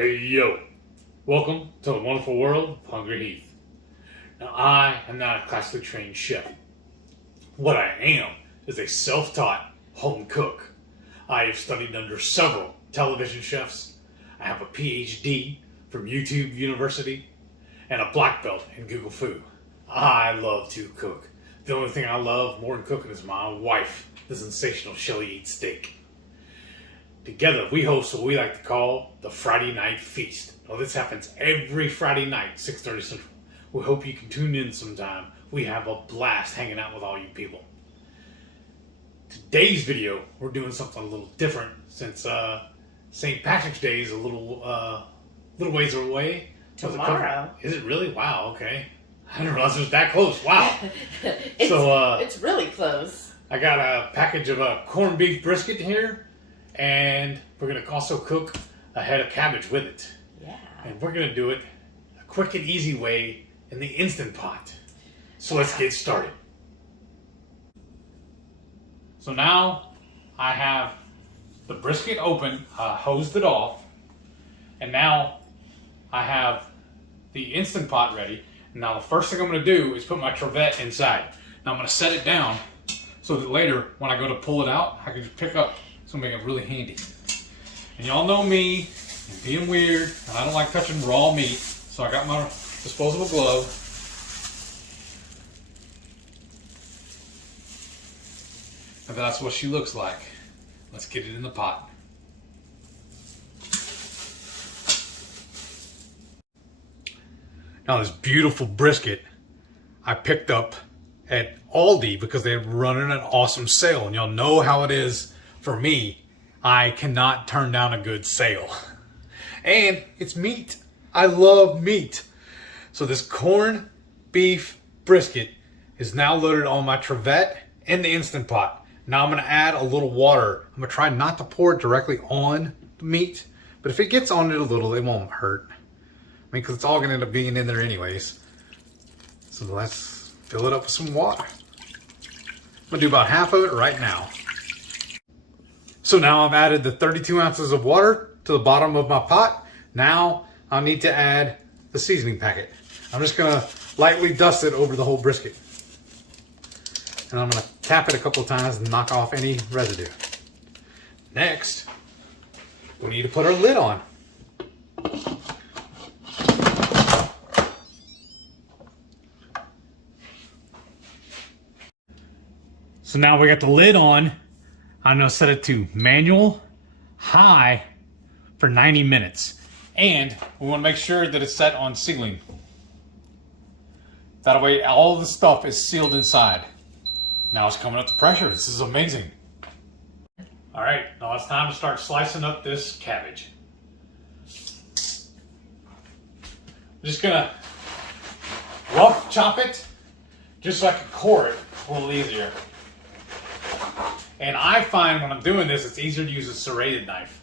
Hey yo, welcome to the wonderful world of Hungry Heath. Now I am not a classically trained chef. What I am is a self-taught home cook. I have studied under several television chefs. I have a PhD from YouTube University and a black belt in Google Food. I love to cook. The only thing I love more than cooking is my wife, the sensational Shelly Eats Steak. Together, we host what we like to call the Friday Night Feast. Now, this happens every Friday night, 6:30 Central. We hope you can tune in sometime. We have a blast hanging out with all you people. Today's video, we're doing something a little different since St. Patrick's Day is a little ways away. Tomorrow. Is it really? Wow, okay. I didn't realize it was that close. Wow. It's really close. I got a package of corned beef brisket here. And we're going to also cook a head of cabbage with it. Yeah. And we're going to do it a quick and easy way in the Instant Pot. So let's get started. So now I have the brisket open, hosed it off. And now I have the Instant Pot ready. Now the first thing I'm going to do is put my trivet inside. Now I'm going to set it down so that later when I go to pull it out, I can just pick up. It's going to make it really handy. And y'all know me, and being weird, and I don't like touching raw meat, so I got my disposable glove. And that's what she looks like. Let's get it in the pot. Now this beautiful brisket I picked up at Aldi because they're running an awesome sale, and y'all know how it is. For me, I cannot turn down a good sale. And it's meat. I love meat. So this corned beef brisket is now loaded on my trivet in the Instant Pot. Now I'm going to add a little water. I'm going to try not to pour it directly on the meat. But if it gets on it a little, it won't hurt. I mean, because it's all going to end up being in there anyways. So let's fill it up with some water. I'm going to do about half of it right now. So now I've added the 32 ounces of water to the bottom of my pot. Now I'll need to add the seasoning packet. I'm just going to lightly dust it over the whole brisket. And I'm going to tap it a couple of times and knock off any residue. Next, we need to put our lid on. So now we got the lid on. I'm going to set it to manual, high, for 90 minutes. And we want to make sure that it's set on sealing. That way all the stuff is sealed inside. Now it's coming up to pressure. This is amazing. All right, now it's time to start slicing up this cabbage. I'm just going to rough chop it just so I can core it a little easier. And I find when I'm doing this, it's easier to use a serrated knife.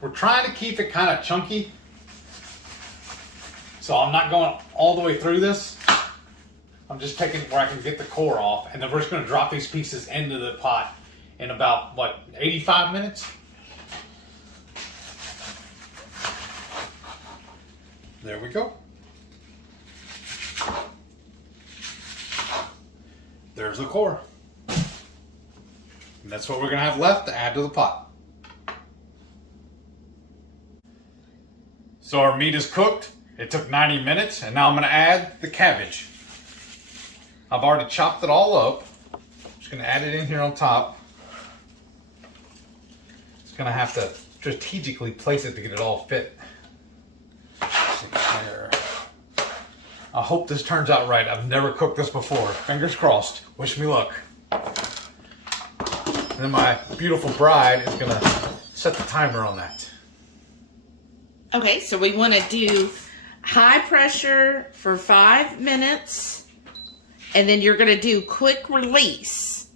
We're trying to keep it kind of chunky. So I'm not going all the way through this. I'm just taking where I can get the core off. And then we're just going to drop these pieces into the pot in about, 85 minutes? There we go. There's the core. And that's what we're going to have left to add to the pot. So our meat is cooked. It took 90 minutes, and now I'm going to add the cabbage. I've already chopped it all up. I'm just going to add it in here on top. Just going to have to strategically place it to get it all fit. There. I hope this turns out right. I've never cooked this before. Fingers crossed. Wish me luck. And then my beautiful bride is going to set the timer on that. Okay, so we want to do high pressure for 5 minutes. And then you're going to do quick release.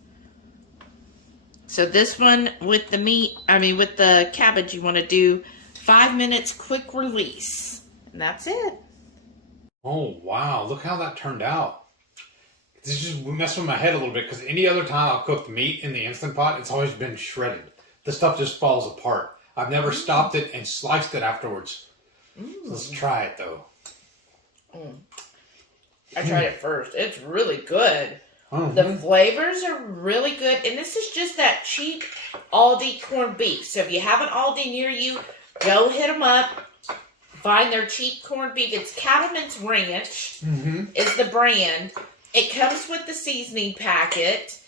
So this one with the with the cabbage, you want to do 5 minutes quick release. And that's it. Oh, wow. Look how that turned out. This just messed with my head a little bit because any other time I'll cook the meat in the Instant Pot, it's always been shredded. This stuff just falls apart. I've never stopped it and sliced it afterwards. So let's try it though. I tried it first. It's really good. Mm-hmm. The flavors are really good. And this is just that cheap Aldi corned beef. So if you have an Aldi near you, go hit them up. Find their cheap corned beef. It's Cattleman's Ranch is the brand. It comes with the seasoning packet.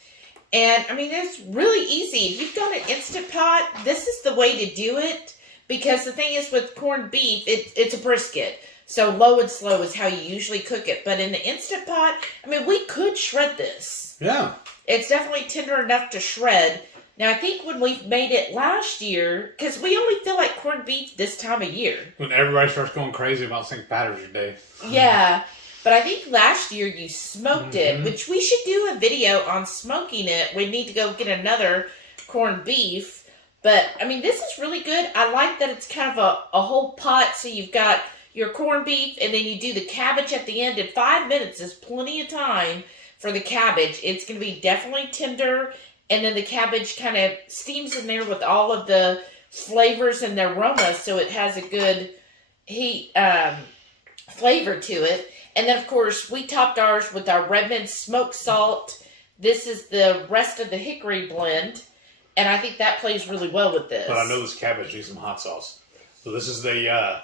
And, I mean, it's really easy. If you've got an Instant Pot, this is the way to do it. Because the thing is with corned beef, it's a brisket. So low and slow is how you usually cook it. But in the Instant Pot, I mean, we could shred this. Yeah. It's definitely tender enough to shred. Now, I think when we made it last year, because we only feel like corned beef this time of year. When everybody starts going crazy about St. Patrick's Day. Yeah. But I think last year you smoked it, which we should do a video on smoking it. We need to go get another corned beef. But, I mean, this is really good. I like that it's kind of a whole pot. So you've got your corned beef, and then you do the cabbage at the end. And 5 minutes is plenty of time for the cabbage. It's going to be definitely tender. And then the cabbage kind of steams in there with all of the flavors and the aroma. So it has a good heat flavor to it. And then, of course, we topped ours with our Redmond smoked salt. This is the rest of the hickory blend. And I think that plays really well with this. But I know this cabbage needs some hot sauce. So this is the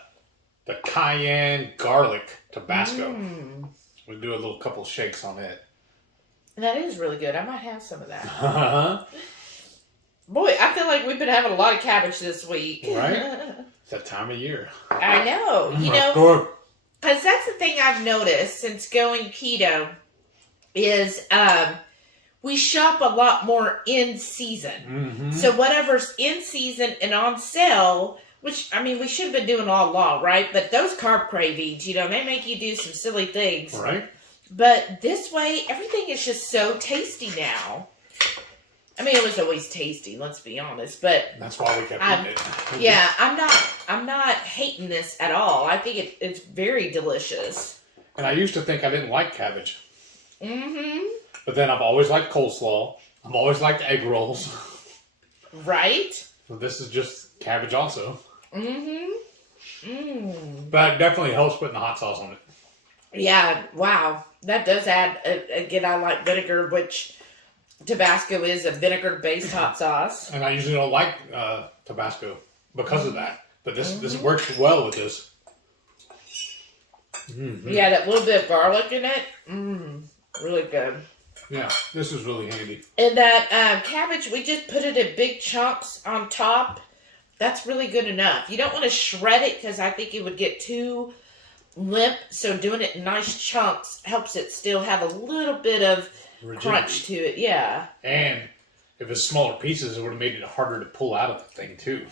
cayenne garlic Tabasco. We'll do a little couple shakes on it. That is really good. I might have some of that. Boy, I feel like we've been having a lot of cabbage this week. Right? It's that time of year. I know. You know, Good. because that's the thing I've noticed since going keto is we shop a lot more in season. So whatever's in season and on sale, which, I mean, we should have been doing all along, right? But those carb cravings, you know, they make you do some silly things. Right. But this way, everything is just so tasty now. I mean, it was always tasty, let's be honest. But that's why we kept eating it. Yeah, I'm not hating this at all. I think it's very delicious. And I used to think I didn't like cabbage. Mm-hmm. But then I've always liked coleslaw. I've always liked egg rolls. Right? So this is just cabbage also. Mm-hmm. Mm. But it definitely helps putting the hot sauce on it. Yeah, wow. That does add, again, I like vinegar, which Tabasco is a vinegar-based hot sauce. And I usually don't like Tabasco because of that. But this works well with this. Yeah, that little bit of garlic in it. Really good. Yeah, this is really handy. And that cabbage, we just put it in big chunks on top. That's really good enough. You don't want to shred it because I think it would get too limp. So doing it in nice chunks helps it still have a little bit of Rigidity. crunch to it. Yeah. And if it's smaller pieces, it would have made it harder to pull out of the thing too.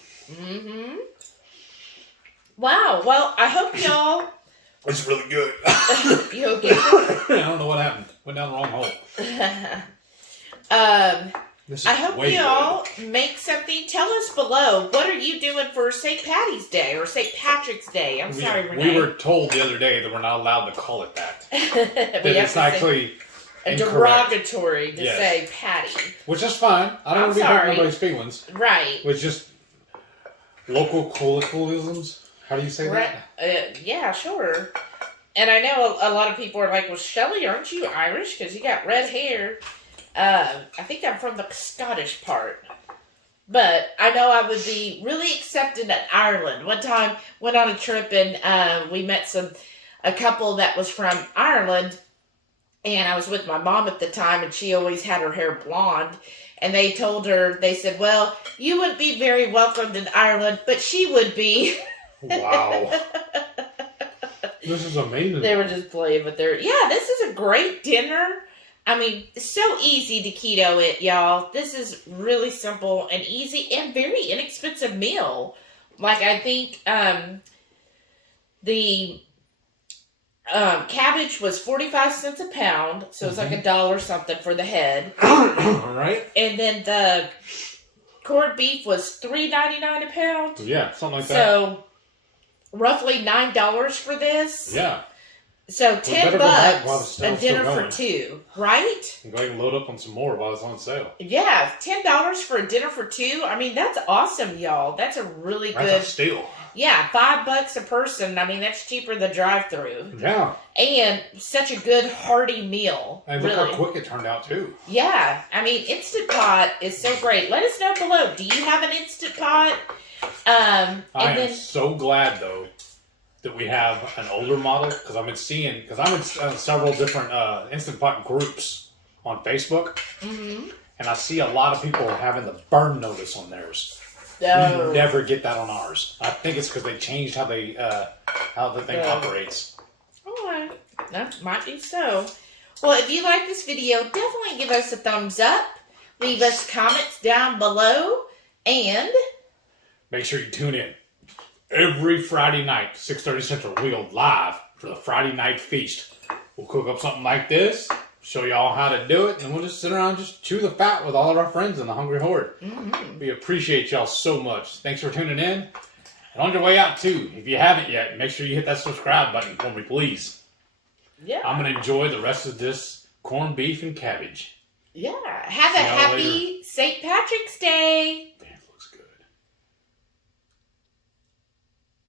Wow. Well, I hope y'all... It's really good. You okay? I don't know what happened. Went down the wrong hole. This is I hope way y'all good. make something. Tell us below. What are you doing for St. Patty's Day or St. Patrick's Day? I'm sorry, Renee. We were told the other day that we're not allowed to call it that. That We have it's to say actually a incorrect. derogatory to Yes. say Patty. Which is fine. I don't I'm want to be hurting sorry. nobody's feelings. Right. It's just local colloquialisms. How do you say Right. Yeah, sure. And I know a lot of people are like, well, Shelley, aren't you Irish? Because you got red hair. I think I'm from the Scottish part. But I know I would be really accepted in Ireland. One time, went on a trip and we met a couple that was from Ireland. And I was with my mom at the time, and she always had her hair blonde. And they told her, they said, well, you wouldn't be very welcomed in Ireland, but she would be. Wow. This is amazing. They were just playing with their... Yeah, this is a great dinner. I mean, it's so easy to keto it, y'all. This is really simple and easy and very inexpensive meal. Like, I think the cabbage was 45 cents a pound, so it's like $1 something for the head. All right. And then the corned beef was $3.99 a pound. Yeah, something like that. So, roughly $9 for this. Yeah. So better go back while the $10 a sale's dinner still for going. two, right? Go ahead and load up on some more while it's on sale. Yeah, $10 for a dinner for two. I mean, that's awesome, y'all. That's a really good. That's a steal. Yeah, $5 a person. I mean, that's cheaper than drive-through. Yeah. And such a good hearty meal. And look how quick it turned out too. Yeah, I mean, Instant Pot is so great. Let us know below. Do you have an Instant Pot? I am so glad though that we have an older model because I'm in several different Instant Pot groups on Facebook, and I see a lot of people having the burn notice on theirs. Oh. We never get that on ours. I think it's because they changed how the thing operates. Oh, that might be so. Well, if you like this video, definitely give us a thumbs up. Leave us comments down below, and make sure you tune in every Friday night, 6:30 Central. We go live for the Friday night feast. We'll cook up something like this, show y'all how to do it, and we'll just sit around and just chew the fat with all of our friends in the Hungry Horde. We appreciate y'all so much. Thanks for tuning in. And on your way out, too, if you haven't yet, make sure you hit that subscribe button for me, please. Yeah. I'm going to enjoy the rest of this corned beef and cabbage. Yeah. Have a happy St. Patrick's Day.